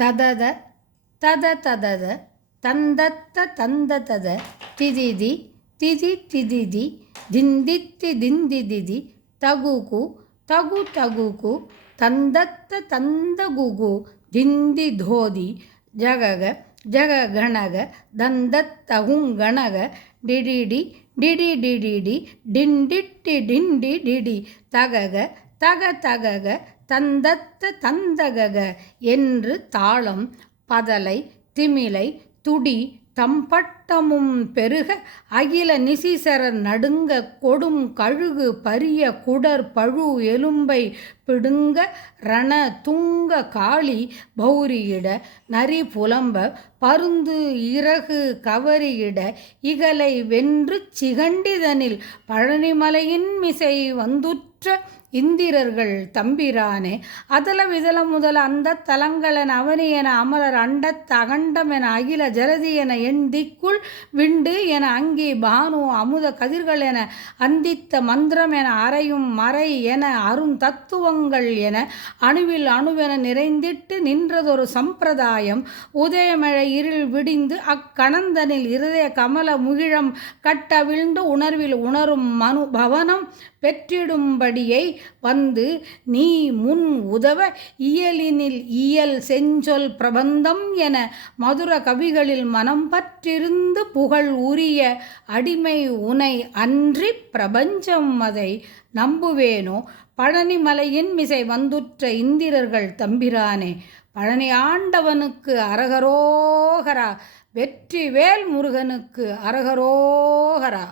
ததத தத ததத தந்தத்த தந்ததத திதிதி திதி திதிதி திந்தித்தி திந்திதிதி தகுகு தகு தகுகு தந்தத்த தந்தகுகு திந்தி தோதி ஜகக ஜககணக தந்தத்தகுங்கணக டிடிடி டிடி டிடிடி டிண்டிட்டி டிண்டி டிடி தகக தக தகக தந்தத்த தந்தகக என்று தாளம் பதலை திமிலை துடி தம்பட்டமும் பெருக அகில நிசிசரர் நடுங்க கொடும் கழுகு பரிய குடர் பழு எலும்பை பிடுங்க ரண துங்க காளி பௌரியிட நரி புலம்ப பருந்து இறகு கவரியிட இகலை வென்று சிகண்டிதனில் பழனிமலையின் மிசை வந்துற்ற இந்திரர்கள் தம்பிரானே அதல விதல முதல அந்த தலங்களென அவனியென அமரர் அண்டத் அகண்டமென அகில ஜலதி என எண் திக்குள் விண்டு என அங்கி பானு அமுத கதிர்கள் என அந்தித்த மந்திரம் என அறையும் மறை என அரும் தத்துவங்கள் என அணுவில் அணுவென நிறைந்திட்டு நின்றதொரு சம்பிரதாயம் உதயமழ இருள் விடிந்து அக்கணந்தனில் இருதய கமல முகிழம் கட்டவிழ்ந்து உணர்வில் உணரும் மனு பவனம் பெற்றிடும்படியை வந்து நீ முன் உதவ இயலினில் இயல் செஞ்சொல் பிரபந்தம் என மதுர கவிகளில் மனம் பற்றிருந்து புகழ் உரிய அடிமை உனை அன்றி பிரபஞ்சம் அதை நம்புவேனோ பழனிமலையின் மிசை வந்துற்ற இந்திரர்கள் தம்பிரானே பழனி ஆண்டவனுக்கு அரகரோகரா வெற்றி வேல் முருகனுக்கு அரகரோகரா.